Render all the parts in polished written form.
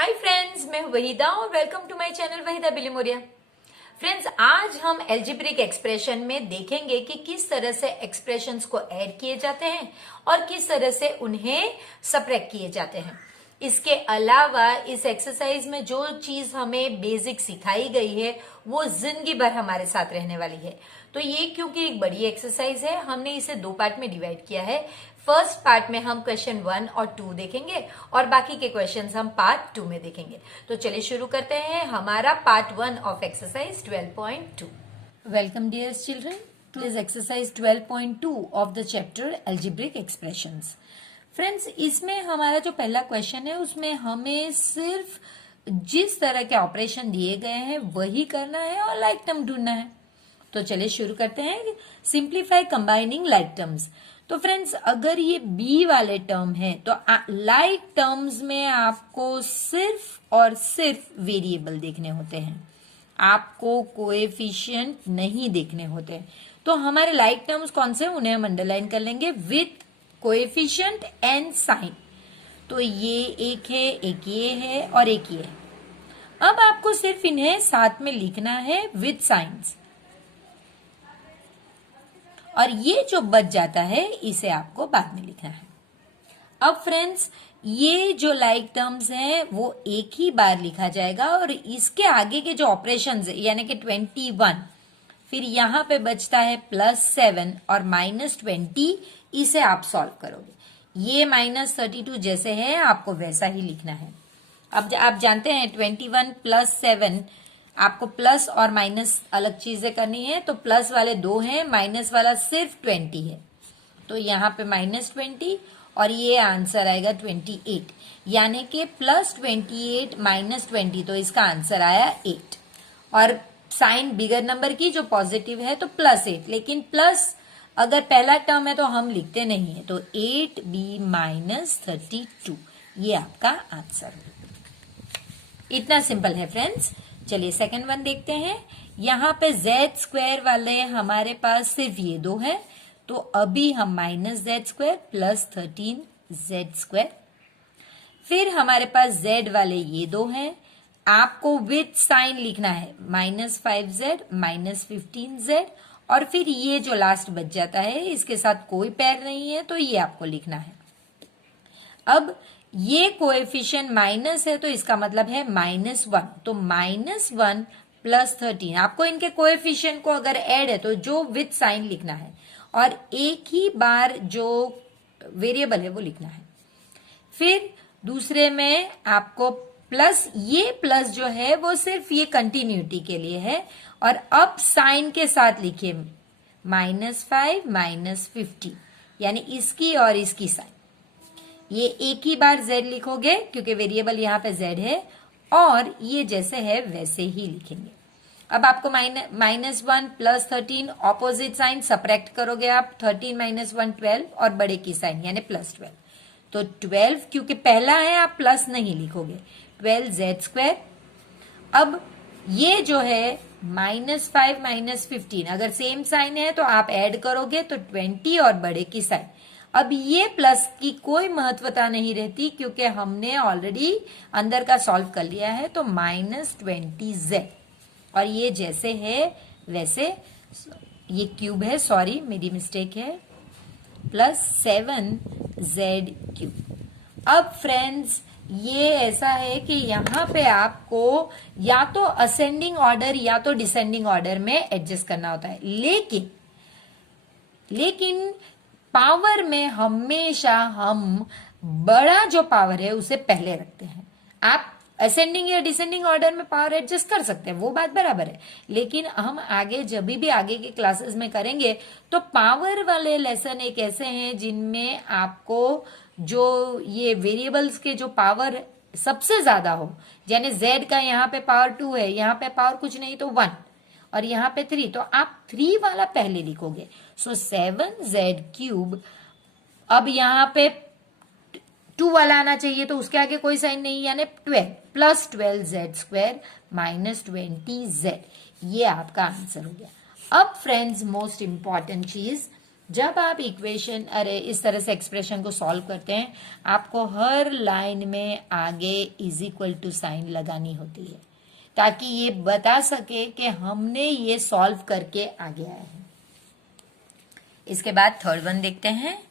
Hi friends, मैं हूं वहीदा और welcome to my channel Waheeda Bilimoria. Friends, आज हम एल्जेब्रिक एक्सप्रेशन में देखेंगे कि किस तरह से एक्सप्रेशंस को ऐड किए जाते हैं और किस तरह से उन्हें सबट्रैक्ट किए जाते हैं। इसके अलावा इस एक्सरसाइज में जो चीज हमें बेसिक सिखाई गई है वो जिंदगी भर हमारे साथ रहने वाली है। तो ये क्योंकि एक बड़ी एक्सरसाइज है, हमने इसे दो पार्ट में डिवाइड किया है। फर्स्ट पार्ट में हम क्वेश्चन 1 और 2 देखेंगे और बाकी के क्वेश्चंस हम पार्ट 2 में देखेंगे। तो चलिए शुरू करते हैं हमारा part 1 of exercise 12.2। Welcome dear children to this exercise 12.2 of the chapter algebraic expressions. Friends, इसमें हमारा जो पहला क्वेश्चन है उसमें हमें सिर्फ जिस तरह के ऑपरेशन दिए गए हैं वही करना है और लाइक टर्म ढूंढना है। तो चलिए शुरू करते हैं। Simplify combining like terms. तो फ्रेंड्स, अगर ये बी वाले टर्म है तो लाइक टर्म्स में आपको सिर्फ और सिर्फ वेरिएबल देखने होते हैं, आपको कोएफिशिएंट नहीं देखने होते हैं। तो हमारे लाइक टर्म्स कौन से, उन्हें हम अंडरलाइन कर लेंगे विथ कोएफिशिएंट एंड साइन। तो ये एक है, एक ये है और एक ये है। अब आपको सिर्फ इन्हें साथ में लिखना है विथ साइंस, और ये जो बच जाता है इसे आपको बाद में लिखना है। अब फ्रेंड्स, ये जो लाइक टर्म्स हैं वो एक ही बार लिखा जाएगा और इसके आगे के जो ऑपरेशंस है यानी कि 21, फिर यहां पे बचता है +7 और -20, इसे आप सॉल्व करोगे। ये -32 जैसे है आपको वैसा ही लिखना है। अब आप जानते हैं 21 + 7 आपको प्लस और माइनस अलग चीजें करनी है, तो प्लस वाले 2 हैं, माइनस वाला सिर्फ 20 है। तो यहाँ पे -20 और ये आंसर आएगा 28, यानी कि +28 -20, तो इसका आंसर आया 8। और साइन बिगर नंबर की जो पॉजिटिव है तो +8, लेकिन प्लस अगर पहला टर्म है तो हम लिखते नहीं है, तो 8b - 32 ये आपका आंसर। इतना सिंपल है फ्रेंड्स। चलिए सेकंड वन देखते हैं। यहाँ पे z² वाले हमारे पास सिर्फ ये 2 है, तो अभी हम -z² + 13z²। फिर हमारे पास z वाले ये 2 हैं, आपको विथ साइन लिखना है -5z -15z, और फिर ये जो लास्ट बच जाता है इसके साथ कोई पैर नहीं है तो ये आपको लिखना है। अब ये कोएफिशिएंट माइनस है तो इसका मतलब है -1, तो -1 + 13। आपको इनके कोएफिशिएंट को अगर ऐड है तो जो विथ साइन लिखना है और एक ही बार जो वेरिएबल है वो लिखना है। फिर दूसरे में आपको प्लस, ये प्लस जो है वो सिर्फ ये कंटिन्यूटी के लिए है, और अब साइन के साथ लिखिए -5 -50, यानी इसकी और इसकी साइन। ये एक ही बार z लिखोगे क्योंकि वेरिएबल यहाँ पे z है, और ये जैसे है वैसे ही लिखेंगे। अब आपको -1 + 13 ऑपोजिट साइन सबट्रैक्ट करोगे आप, 13 - 1 12 और बड़े की साइन यानी +12। तो 12 क्योंकि पहला है आप प्लस नहीं लिखोगे, 12z²। अब ये जो है -5 -15, अगर सेम साइन है तो आप ऐड करोगे तो 20 और बड़े की साइन। अब ये प्लस की कोई महत्वता नहीं रहती क्योंकि हमने ऑलरेडी अंदर का सॉल्व कर लिया है, तो -20z, और ये जैसे है वैसे, ये क्यूब है, सॉरी मेरी मिस्टेक है, +7z³। अब फ्रेंड्स, ये ऐसा है कि यहाँ पे आपको या तो असेंडिंग ऑर्डर या तो डिसेंडिंग ऑर्डर में एडजस्ट करना होता है, लेकिन पावर में हमेशा हम बड़ा जो पावर है उसे पहले रखते हैं। आप असेंडिंग या डिसेंडिंग ऑर्डर में पावर एडजस्ट कर सकते हैं, वो बात बराबर है, लेकिन हम आगे जब भी आगे के क्लासेस में करेंगे तो पावर वाले लेसन एक ऐसे हैं जिनमें आपको जो ये वेरिएबल्स के जो पावर सबसे ज्यादा हो, यानी z का यहाँ पे पावर 2 है, यहाँ पे पावर कुछ नहीं तो 1, और यहाँ पे 3, तो आप 3 वाला पहले लिखोगे। सो 7z³। अब यहाँ पे 2 वाला आना चाहिए तो उसके आगे कोई साइन नहीं, यानी 12 + 12z² -20z, ये आपका आंसर हो गया। अब फ्रेंड्स, मोस्ट इंपॉर्टेंट चीज, जब आप इक्वेशन इस तरह से एक्सप्रेशन को सॉल्व करते हैं, आपको हर लाइन में आगे इज इक्वल टू साइन लगानी होती है, ताकि ये बता सके कि हमने ये सॉल्व करके आगे आए हैं। इसके बाद थर्ड वन देखते हैं।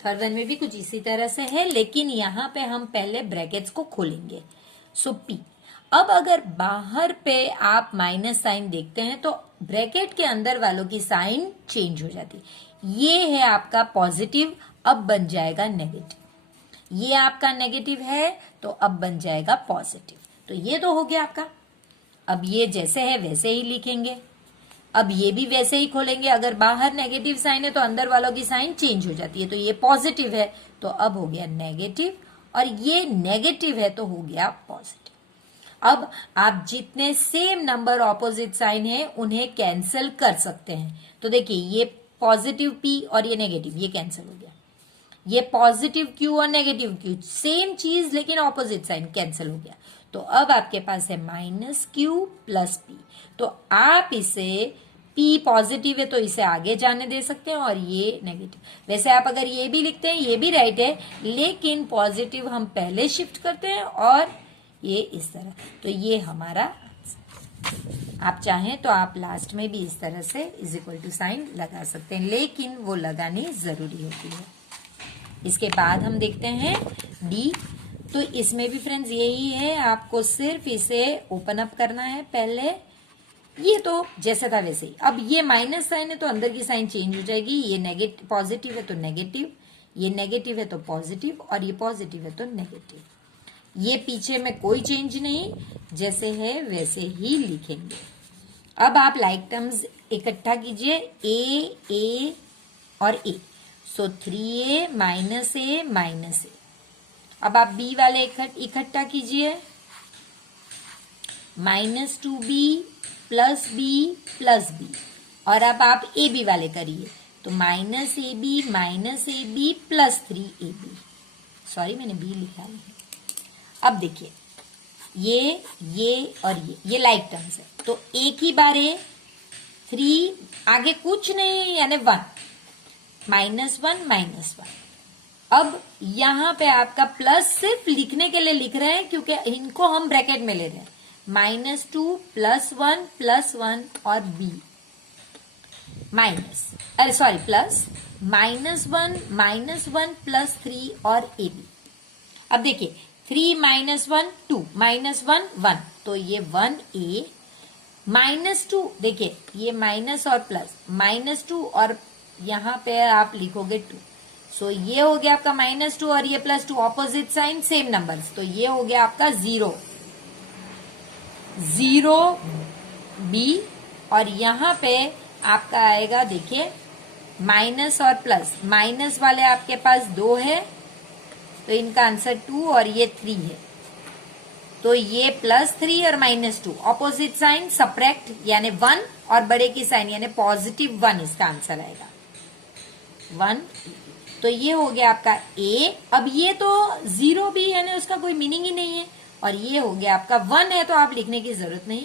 थर्ड वन में भी कुछ इसी तरह से है, लेकिन यहां पे हम पहले ब्रैकेट्स को खोलेंगे। सो पी, अब अगर बाहर पे आप माइनस साइन देखते हैं तो ब्रैकेट के अंदर वालों की साइन चेंज हो जाती है। ये है आपका पॉजिटिव, अब बन जाएगा नेगेटिव। ये आपका नेगेटिव है तो अब बन जाएगा पॉजिटिव। तो ये तो हो गया आपका। अब ये जैसे है वैसे ही लिखेंगे। अब ये भी वैसे ही खोलेंगे। अगर बाहर नेगेटिव साइन है तो अंदर वालों की साइन चेंज हो जाती है। तो ये पॉजिटिव है तो अब हो गया नेगेटिव, और ये नेगेटिव है तो हो गया पॉजिटिव। अब आप जितने सेम नंबर ऑपोजिट साइन है उन्हें कैंसिल कर सकते हैं। तो देखिए, ये पॉजिटिव पी और ये नेगेटिव, ये कैंसिल हो गया। ये पॉजिटिव क्यू और नेगेटिव क्यू, सेम चीज लेकिन ऑपोजिट साइन, कैंसिल हो गया। तो अब आपके पास है माइनस क्यू प्लस पी। तो आप इसे, पी पॉजिटिव है तो इसे आगे जाने दे सकते हैं, और ये नेगेटिव। वैसे आप अगर ये भी लिखते हैं ये भी राइट है, लेकिन पॉजिटिव हम पहले शिफ्ट करते हैं और ये इस तरह। तो ये हमारा, आप चाहें तो आप लास्ट में भी इस तरह से इज इक्वल टू साइन लगा सकते हैं, लेकिन वो लगानी जरूरी होती है। इसके बाद हम देखते हैं डी। तो इसमें भी फ्रेंड्स यही है, आपको सिर्फ इसे ओपन अप करना है पहले। ये तो जैसे था वैसे ही। अब ये माइनस साइन है तो अंदर की साइन चेंज हो जाएगी। ये नेगेटिव, पॉजिटिव है तो नेगेटिव, ये नेगेटिव है तो पॉजिटिव, और ये पॉजिटिव है तो नेगेटिव। ये पीछे में कोई चेंज नहीं, जैसे है वैसे ही लिखेंगे। अब आप लाइक टर्म्स इकट्ठा कीजिए, ए और ए। सो 3a माइनस ए माइनस ए। अब आप बी वाले इकट्ठा कीजिए, -2b प्लस बी। और अब आप ए बी वाले करिए, तो -ab प्लस 3ab। सॉरी, मैंने बी लिखा है। अब देखिए, ये और ये लाइक टर्म्स है, तो एक ही बार है। 3 आगे कुछ नहीं, यानी 1, -1। अब यहां पे आपका प्लस सिर्फ लिखने के लिए लिख रहे हैं, क्योंकि इनको हम ब्रैकेट में ले रहे हैं। -2 प्लस 1 और बी प्लस -1 प्लस 3 और ए बी। अब देखिए, 3 - 1 2, -1 1, तो ये 1a, -2, देखिए ये माइनस और प्लस, -2 और यहां पे आप लिखोगे 2। सो ये हो गया आपका -2 और ये +2, ऑपोजिट साइन सेम नंबर्स। तो ये हो गया आपका 0 बी, और यहां पे आपका आएगा, देखिए माइनस और प्लस। माइनस वाले आपके पास 2 है तो इनका आंसर 2 और ये 3 है, तो ये +3 और -2, ऑपोजिट साइन सब्ट्रैक्ट, यानी 1, और बड़े की साइन यानी +1, इसका आंसर आएगा 1। तो ये हो गया आपका ए। अब ये तो 0 भी यानी उसका कोई मीनिंग ही नहीं है, और ये हो गया आपका 1 है तो आप लिखने की जरूरत नहीं,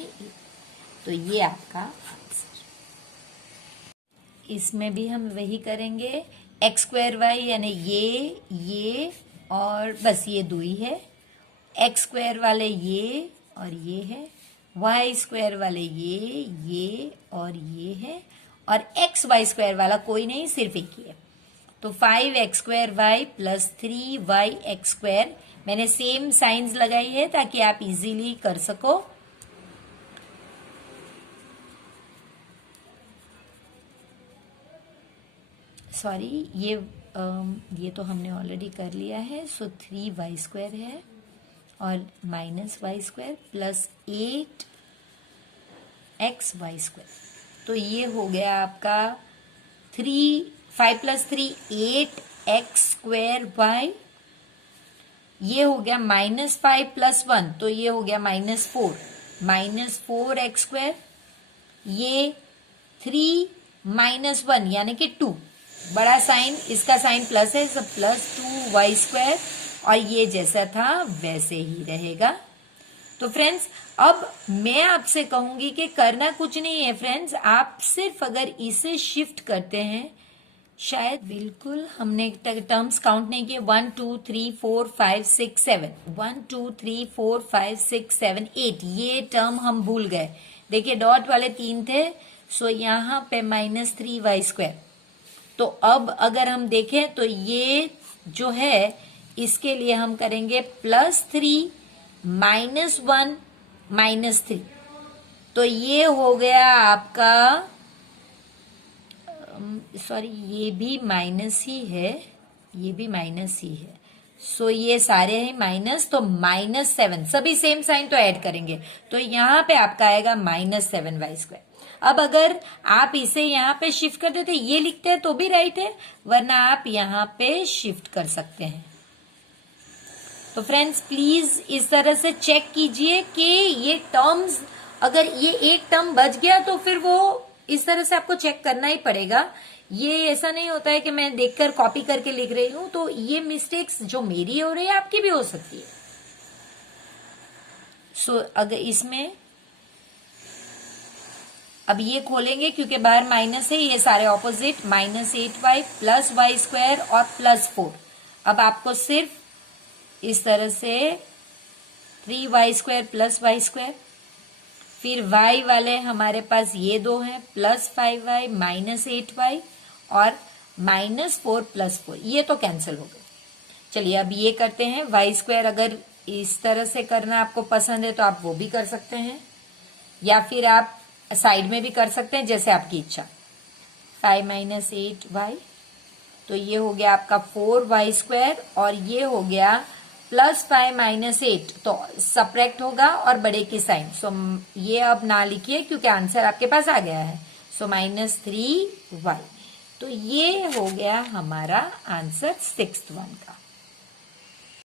तो ये आपका आंसर। इसमें भी हम वही करेंगे, x² y यानी ये और बस ये 2 ही है। x² वाले ये और ये है, y² वाले ये और ये है, और xy² वाला कोई नहीं, सिर्फ एक ही है। तो 5x² y प्लस 3yx², मैंने सेम साइंस लगाई है ताकि आप इजीली कर सको। सॉरी, ये तो हमने ऑलरेडी कर लिया है। सो 3y² है और -y² प्लस 8xy²। तो ये हो गया आपका 5 + 3 8x²y। ये हो गया -5 + 1, तो ये हो गया -4, -4x²। ये 3 - 1 यानी कि 2, बड़ा साइन, इसका साइन प्लस है, सब +2y², और ये जैसा था वैसे ही रहेगा। तो फ्रेंड्स, अब मैं आपसे कहूंगी कि करना कुछ नहीं है फ्रेंड्स, आप सिर्फ अगर इसे शिफ्ट करते हैं शायद बिल्कुल हमने टर्म्स काउंट नहीं किए। 1 2 3 4 5 6 7, 1 2 3 4 5 6 7 8, ये टर्म हम भूल गए। देखिए डॉट वाले 3 थे, सो यहाँ पे -3y²। तो अब अगर हम देखें तो ये जो है इसके लिए हम करेंगे +3 -1 -3। तो ये हो गया आपका, सॉरी ये भी माइनस ही है, ये भी माइनस ही है। सो ये सारे हैं माइनस, तो -7, सभी सेम साइन तो ऐड करेंगे, तो यहाँ पे आपका आएगा -7y²। अब अगर आप इसे यहाँ पे शिफ्ट कर देते, ये लिखते हैं तो भी राइट है, वरना आप यहाँ पे शिफ्ट कर सकते हैं। तो फ्रेंड्स प्लीज इस तरह से चेक कीजिए कि ये टर्म्स, अगर ये एक टर्म बच गया तो फिर वो इस तरह से आपको चेक करना ही पड़ेगा। ये ऐसा नहीं होता है कि मैं देखकर कॉपी करके लिख रही हूं, तो ये मिस्टेक्स जो मेरी हो रही है आपकी भी हो सकती है। सो अगर इसमें अब ये खोलेंगे क्योंकि बाहर माइनस है, ये सारे ऑपोजिट, -8y + y² और +4। अब आपको सिर्फ इस तरह से 3y² + y², फिर y वाले हमारे पास ये दो हैं, +5y -8y और -4 + 4, ये तो कैंसिल हो गए। चलिए अब ये करते हैं y²। अगर इस तरह से करना आपको पसंद है तो आप वो भी कर सकते हैं, या फिर आप साइड में भी कर सकते हैं, जैसे आपकी इच्छा। 5 -8y, तो ये हो गया आपका 4y², और ये हो गया +5 -8, तो सब्ट्रैक्ट होगा और बड़े की साइन। सो ये अब ना लिखिए क्योंकि आंसर आपके पास आ गया है। सो -3y, तो ये हो गया हमारा आंसर 6th वन का।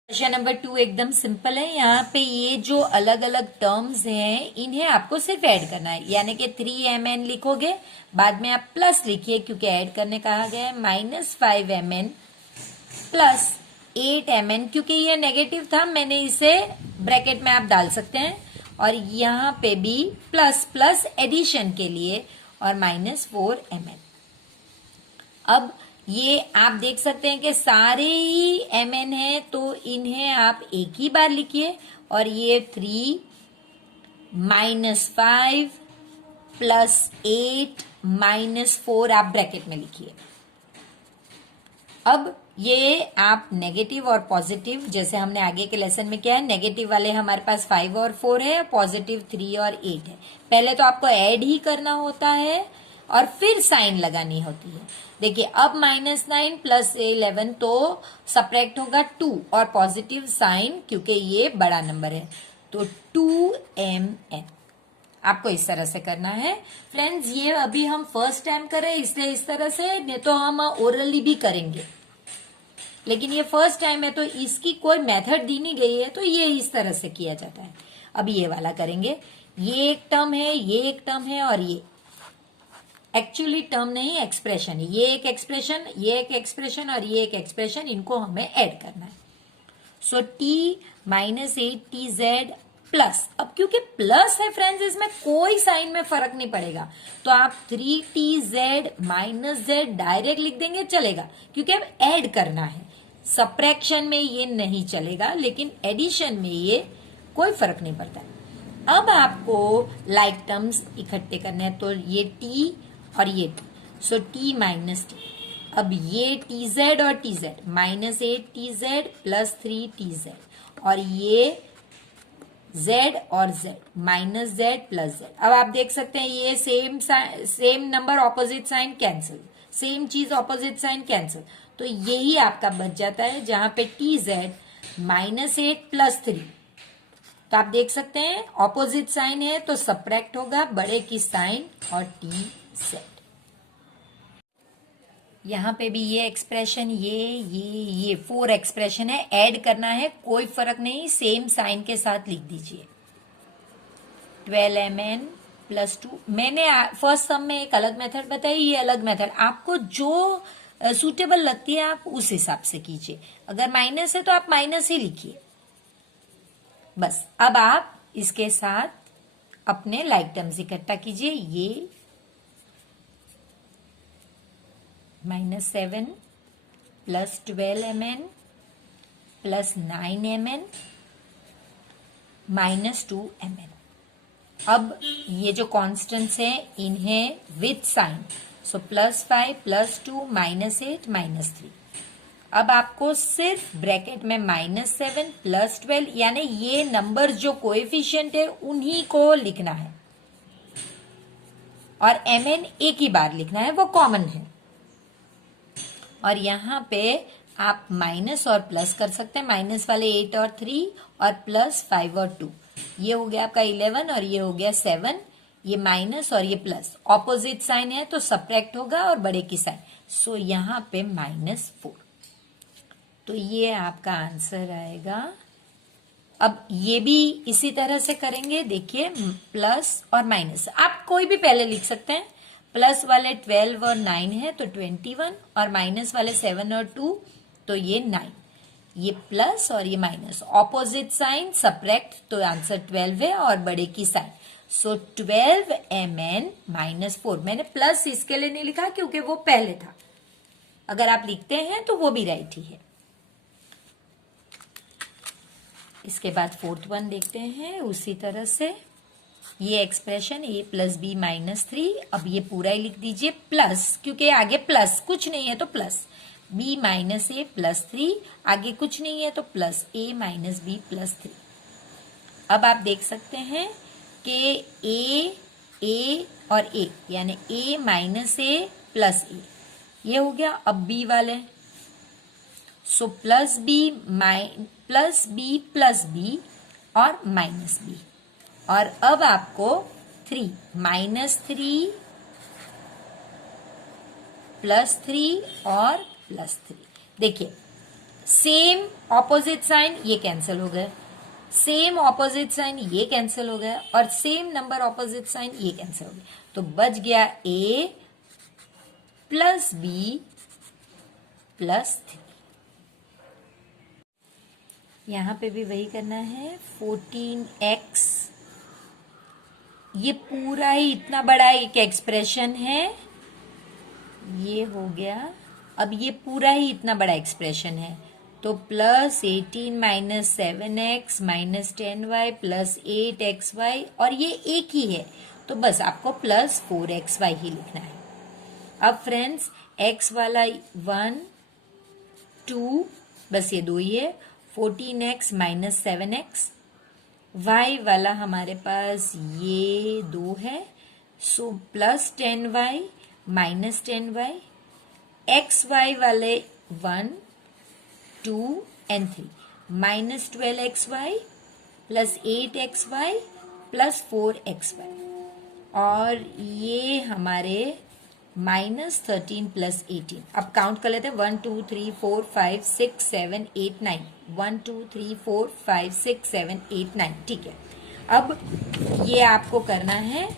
क्वेश्चन नंबर 2 एकदम सिंपल है। यहाँ पे ये जो अलग अलग टर्म्स हैं इन्हें आपको सिर्फ ऐड करना है, यानी कि 3mn लिखोगे, बाद में आप प्लस लिखिए क्योंकि ऐड करने कहा गया है, -5mn + 8mn, क्योंकि ये नेगेटिव था मैंने इसे ब्रैकेट में आप डाल सकते हैं, और यहाँ पे भी प्लस एडिशन के लिए, और -4mn। अब ये आप देख सकते हैं कि सारे ही mn है, तो इन्हें आप एक ही बार लिखिए, और ये 3 -5 + 8 -4 आप ब्रैकेट में लिखिए। अब ये आप नेगेटिव और पॉजिटिव, जैसे हमने आगे के लेसन में किया है, नेगेटिव वाले हमारे पास 5 और 4 है, पॉजिटिव 3 और 8 है। पहले तो आपको ऐड ही करना होता है और फिर साइन लगानी होती है। देखिए अब -9 + 11, तो सब्ट्रैक्ट होगा 2, और पॉजिटिव साइन क्योंकि ये बड़ा नंबर है, तो 2mn आपको इस तरह से करना है। फ्रेंड्स ये अभी हम फर्स्ट टाइम कर रहे हैं इसलिए इस तरह से, नहीं तो हम ओरली भी करेंगे, लेकिन ये फर्स्ट टाइम है तो इसकी कोई मेथड दी नहीं गई है, तो ये इस तरह से किया जाता है। अब ये वाला करेंगे, ये एक टर्म है, ये एक टर्म है, और ये एक्चुअली टर्म नहीं एक्सप्रेशन है, ये एक एक्सप्रेशन, ये एक एक्सप्रेशन और ये एक एक्सप्रेशन, इनको हमें ऐड करना है। सो t -8tz प्लस, अब क्योंकि प्लस है फ्रेंड्स इसमें कोई साइन में फर्क नहीं पड़ेगा, तो आप 3tz -z डायरेक्ट लिख देंगे चलेगा, क्योंकि अब ऐड करना है। सब्ट्रैक्शन में ये नहीं चलेगा, लेकिन एडिशन में ये कोई फर्क नहीं पड़ता। अब आपको लाइक टर्म्स इकट्ठे करने हैं, तो ये t और ये t, सो t -t। अब ये tz और tz, -8tz + 3tz, और ये z और z, -z + z। अब आप देख सकते हैं ये same number opposite sign cancel, same चीज ऑपोजिट साइन कैंसिल, तो यही आपका बच जाता है, जहां पे tz -8 + 3। तो आप देख सकते हैं ऑपोजिट साइन है तो सब्ट्रैक्ट होगा बड़े की साइन और tz। यहाँ पे भी ये एक्सप्रेशन, ये 4 एक्सप्रेशन है, ऐड करना है, कोई फर्क नहीं, सेम साइन के साथ लिख दीजिए। 12mn + 2, मैंने फर्स्ट सम में एक अलग मेथड बताई, ये अलग मेथड, आपको जो सूटेबल लगती है आप उस हिसाब से कीजिए। अगर माइनस है तो आप माइनस ही लिखिए बस। अब आप इसके साथ अपने लाइक टर्म्स इकट्ठा कीजिए, ये -7 plus 12 mn plus 9 mn -2 mn। अब ये जो कॉन्स्टेंट्स हैं इन्हें विथ साइन, सो +5 +2 -8 -3। अब आपको सिर्फ ब्रैकेट में -7 प्लस 12 यानी ये नंबर जो कोएफिशिएंट है उन्हीं को लिखना है, और mn एक ही बार लिखना है, वो कॉमन है। और यहाँ पे आप माइनस और प्लस कर सकते हैं, माइनस वाले 8 और 3 और प्लस 5 और 2। ये हो गया आपका 11 और ये हो गया 7। ये माइनस और ये प्लस, ऑपोजिट साइन है तो सब्ट्रैक्ट होगा और बड़े की साइन, सो यहाँ पे -4। तो ये आपका आंसर आएगा। अब ये भी इसी तरह से करेंगे, देखिए प्लस और माइनस आप कोई भी पहले लिख सकते हैं। प्लस वाले 12 और 9 है तो 21, और माइनस वाले 7 और 2 तो ये 9। ये प्लस और ये माइनस, ऑपोजिट साइन सब्ट्रैक्ट, तो आंसर 12 है और बड़े की साइन, सो 12 mn -4। मैंने प्लस इसके लिए नहीं लिखा क्योंकि वो पहले था, अगर आप लिखते हैं तो वो भी राइट ही है। इसके बाद 4th वन देखते हैं उसी तरह से। ये एक्सप्रेशन a + b -3, अब ये पूरा ही लिख दीजिए प्लस, क्योंकि आगे प्लस कुछ नहीं है तो प्लस b - a +3, आगे कुछ नहीं है तो प्लस a - b +3। अब आप देख सकते हैं कि a और a यानी a - a प्लस a, ये हो गया। अब b वाले, so plus b plus b और माइनस b, और अब आपको 3 -3 +3 और +3। देखिए सेम ऑपोजिट साइन ये कैंसिल हो गए, सेम ऑपोजिट साइन ये कैंसिल हो गया, और सेम नंबर ऑपोजिट साइन ये कैंसिल हो गया, तो बच गया a + b +3। यहां पे भी वही करना है। 14x, ये पूरा ही इतना बड़ा एक एक्सप्रेशन है, ये हो गया। अब ये पूरा ही इतना बड़ा एक्सप्रेशन है, तो +18 - 7x - 10y + 8xy, और ये एक ही है तो बस आपको +4xy ही लिखना है। अब फ्रेंड्स x वाला 1 2, बस ये 2 ही है, 14x - 7x। y वाला हमारे पास ये 2 है, सो +10y - 10y। xy वाले 1 2 and 3, -12xy +8xy +4xy, और ये हमारे -13 + 18। अब काउंट कर लेते हैं, 1 2 3 4 5 6 7 8 9, 1 2 3 4 5 6 7 8 9, ठीक है। अब ये आपको करना है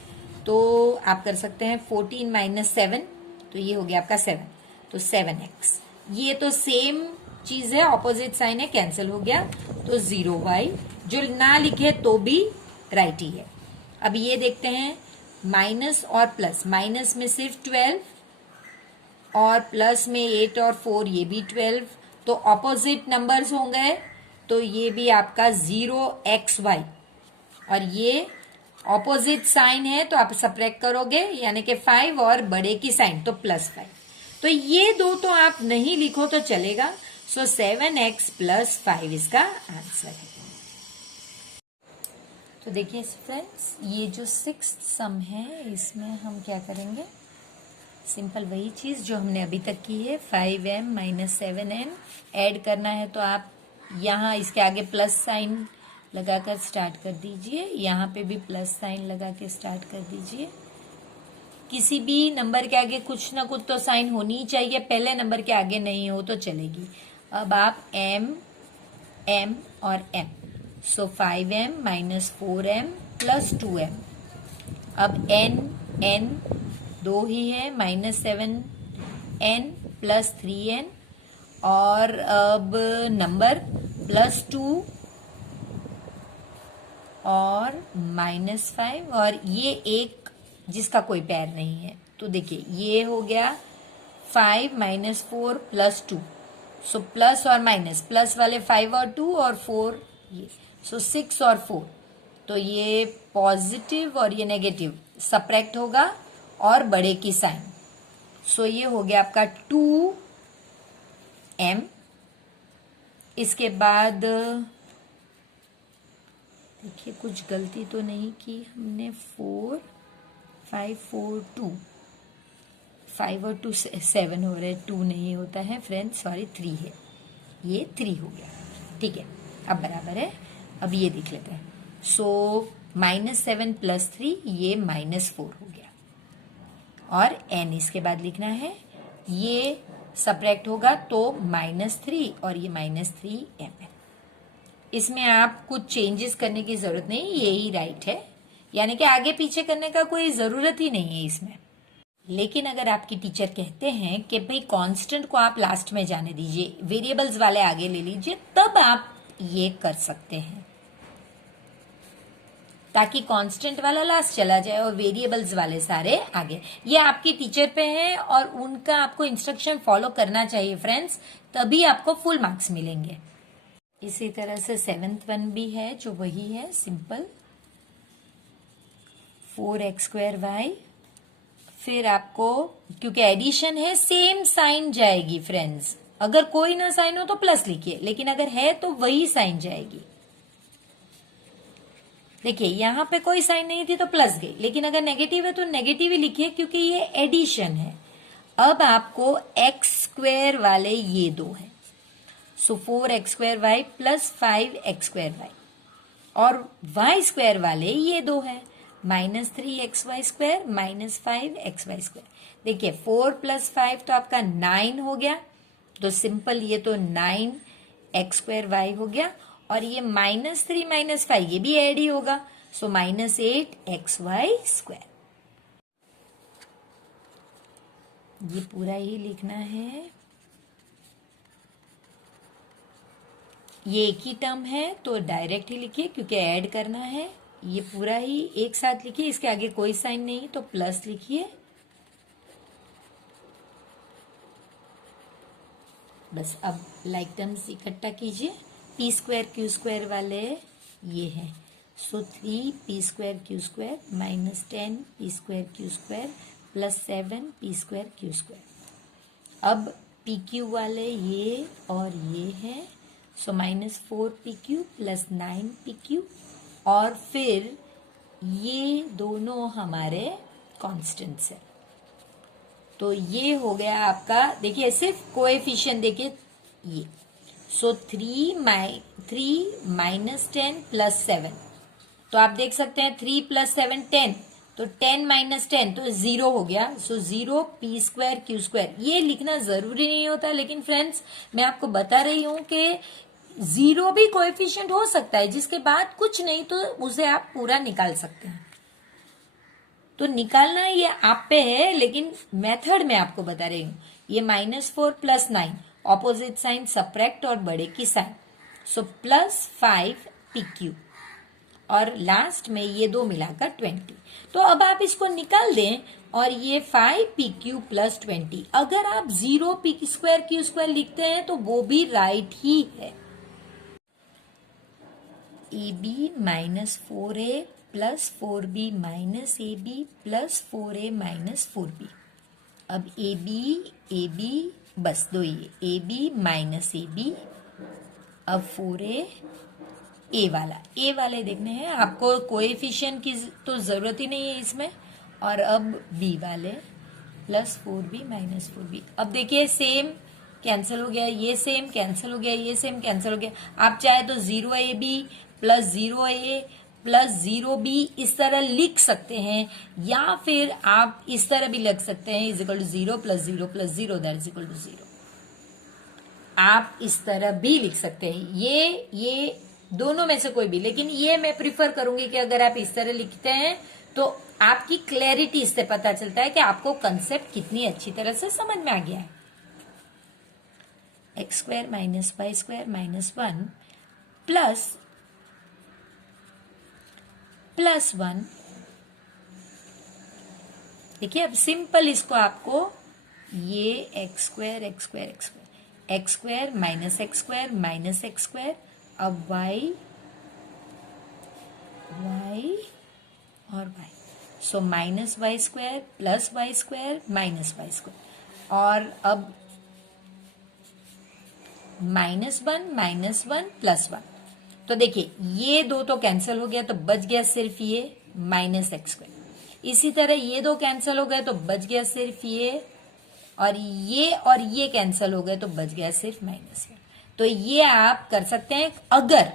तो आप कर सकते हैं 14 - 7, तो ये हो गया आपका 7, तो 7x। ये तो सेम चीज है, ऑपोजिट साइन है, कैंसिल हो गया, तो 0y, जो ना लिखे तो भी राइट ही है। अब ये देखते हैं माइनस और प्लस, माइनस में सिर्फ 12 और प्लस में 8 और 4, ये भी 12, तो ऑपोजिट नंबर्स होंगे, तो ये भी आपका 0xy, और ये ऑपोजिट साइन है तो आप सब्ट्रैक्ट करोगे यानी कि 5 और बड़े की साइन तो +5, तो ये दो तो आप नहीं लिखो तो चलेगा, सो 7x + 5 इसका आंसर है। तो देखिए फ्रेंड्स, ये जो 6th सम है इसमें हम क्या करेंगे, सिंपल वही चीज जो हमने अभी तक की है, 5m - 7n ऐड करना है, तो आप यहाँ इसके आगे प्लस साइन लगाकर स्टार्ट कर दीजिए, यहाँ पे भी प्लस साइन लगा के स्टार्ट कर दीजिए। किसी भी नंबर के आगे कुछ ना कुछ तो साइन होनी ही चाहिए, पहले नंबर के आगे नहीं हो तो चलेगी। अब आप m और m, सो 5m - 4m + 2m। अब n दो ही है, -7n + 3n, और अब नंबर +2 और -5, और ये एक जिसका कोई पैर नहीं है, तो देखिए ये हो गया 5 माइनस 4 प्लस 2, सो प्लस और माइनस, प्लस वाले 5 और 2 और 4 ये, सो 6 और 4, तो ये पॉजिटिव और ये नेगेटिव सब्ट्रैक्ट होगा और बड़े की साइन, सो ये हो गया आपका 2m। इसके बाद देखिए कुछ गलती तो नहीं की हमने, 4 5 4 2, 5 और 2 7 हो रहे, 2 नहीं होता है फ्रेंड्स, सॉरी 3 है, ये 3 हो गया, ठीक है, अब बराबर है। अब ये देख लेते हैं, सो -7 + 3 ये -4 हो गया, और n इसके बाद लिखना है, ये सब्ट्रैक्ट होगा तो -3 और ये -3m है। इसमें आप कुछ चेंजेस करने की जरूरत नहीं, यही राइट है, यानी कि आगे पीछे करने का कोई जरूरत ही नहीं है इसमें। लेकिन अगर आपकी टीचर कहते हैं कि भाई कांस्टेंट को आप लास्ट में जाने दीजिए, वेरिएबल्स वाले आगे ले लीजिए, तब आप ये कर सकते हैं, ताकि कांस्टेंट वाला लास्ट चला जाए और वेरिएबल्स वाले सारे आगे। ये आपकी टीचर पे है और उनका आपको इंस्ट्रक्शन फॉलो करना चाहिए फ्रेंड्स, तभी आपको फुल मार्क्स मिलेंगे। इसी तरह से 7th वन भी है जो वही है, सिंपल 4x²y, फिर आपको क्योंकि एडिशन है सेम साइन जाएगी फ्रेंड्स, अगर कोई ना साइन हो तो प्लस लिखिए, लेकिन अगर है तो वही साइन जाएगी। देखिए यहां पे कोई साइन नहीं थी तो प्लस गई, लेकिन अगर नेगेटिव है तो नेगेटिव ही लिखिए क्योंकि ये एडिशन है। अब आपको x² वाले ये दो है, सो 4x²y + 5x²y, और y² वाले ये दो है, -3xy² - 5xy²। देखिए 4 + 5 तो आपका 9 हो गया, तो सिंपल ये तो 9x²y हो गया, और ये -3 - 5 ये भी ऐड ही होगा, सो -8xy²। ये पूरा ही लिखना है, ये एक ही टर्म है तो डायरेक्ट ही लिखिए क्योंकि ऐड करना है, ये पूरा ही एक साथ लिखिए, इसके आगे कोई साइन नहीं तो प्लस लिखिए, बस। अब लाइक टर्म्स इकट्ठा कीजिए, p² q² वाले ये है, सो 3p² q² - 10p² q² + 7p² q²। अब pq वाले ये और ये है, सो -4pq + 9pq, और फिर ये दोनों हमारे कांस्टेंट्स है, तो ये हो गया आपका। देखिए सिर्फ कोएफिशिएंट देखिए ये, सो 3 - 10 + 7, तो आप देख सकते हैं 3 + 7 10, तो 10 - 10 तो 0 हो गया, सो 0p² q²। ये लिखना जरूरी नहीं होता, लेकिन फ्रेंड्स मैं आपको बता रही हूं कि 0 भी कोएफिशिएंट हो सकता है, जिसके बाद कुछ नहीं तो उसे आप पूरा निकाल सकते हैं। तो निकालना ये आप पे है, लेकिन मेथड में आपको बता रही हूं। ये -4 + 9, ऑपोजिट साइन सब्ट्रैक्ट और बड़े की साइन, सो +5pq, और लास्ट में ये दो मिलाकर 20। तो अब आप इसको निकाल दें, और ये 5pq + 20, अगर आप 0p² q² लिखते हैं तो वो भी राइट ही है। ab - 4a + 4b - ab + 4a - 4b। अब ab बस दो, ये ab - ab, अब 4a ए वाले देखने हैं आपको, कोएफिशिएंट की तो जरूरत ही नहीं है इसमें। और अब बी वाले +4b - 4b, अब देखिए सेम कैंसिल हो गया, ये सेम कैंसिल हो गया, ये सेम कैंसिल हो गया। आप चाहे तो 0ab + 0a + 0b इस तरह लिख सकते हैं, या फिर आप इस तरह भी लिख सकते हैं, = 0 + 0 + 0 दैट = 0। आप इस तरह भी लिख सकते हैं, ये दोनों में से कोई भी, लेकिन ये मैं प्रिफर करूंगी कि अगर आप इस तरह लिखते हैं तो आपकी क्लैरिटी इससे पता चलता है कि आपको कंसेप्ट कितनी अच्छी तरह से समझ में आ गया है। x² - y² - 1 +1। देखिए अब सिंपल इसको आपको ये x square x square x square x square minus x square minus x square, अब वाई वाई और y, so minus y square plus y square minus y square, और अब -1 प्लस 1। तो देखिए ये दो तो कैंसिल हो गया तो बच गया सिर्फ ये माइनस एक्स स्क्वायर। इसी तरह ये दो कैंसिल हो गए तो बच गया सिर्फ ये और ये कैंसिल हो गए तो बच गया सिर्फ माइनस 1। तो ये आप कर सकते हैं। अगर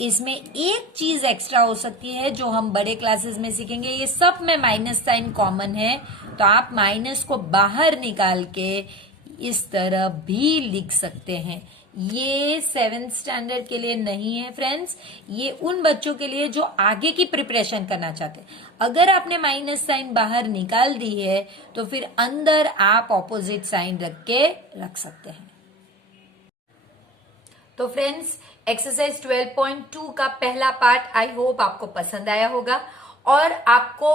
इसमें एक चीज एक्स्ट्रा हो सकती है जो हम बड़े क्लासेस में सीखेंगे, ये सब में माइनस साइन कॉमन है, तो आप माइनस को बाहर निकाल के इस तरह भी लिख सकते हैं। ये 7th स्टैंडर्ड के लिए नहीं है फ्रेंड्स, ये उन बच्चों के लिए जो आगे की प्रिपरेशन करना चाहते हैं। अगर आपने माइनस साइन बाहर निकाल दी है तो फिर अंदर आप ऑपोजिट साइन रख के रख सकते हैं। तो फ्रेंड्स एक्सरसाइज 12.2 का पहला पार्ट आई होप आपको पसंद आया होगा और आपको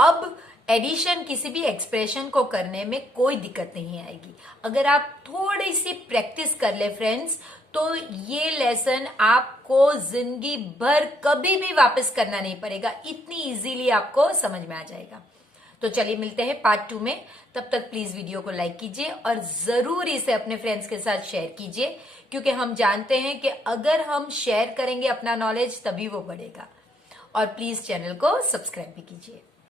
अब एडिशन किसी भी एक्सप्रेशन को करने में कोई दिक्कत नहीं आएगी। अगर आप थोड़ी सी प्रैक्टिस कर ले फ्रेंड्स तो ये लेसन आपको जिंदगी भर कभी भी वापस करना नहीं पड़ेगा, इतनी इजीली आपको समझ में आ जाएगा। तो चलिए मिलते हैं पार्ट 2 में। तब तक प्लीज वीडियो को लाइक कीजिए और जरूर इसे अपने फ्रेंड्स के साथ शेयर कीजिए, क्योंकि हम जानते हैं कि अगर हम शेयर करेंगे अपना नॉलेज तभी वो बढ़ेगा। और प्लीज चैनल को सब्सक्राइब भी कीजिए।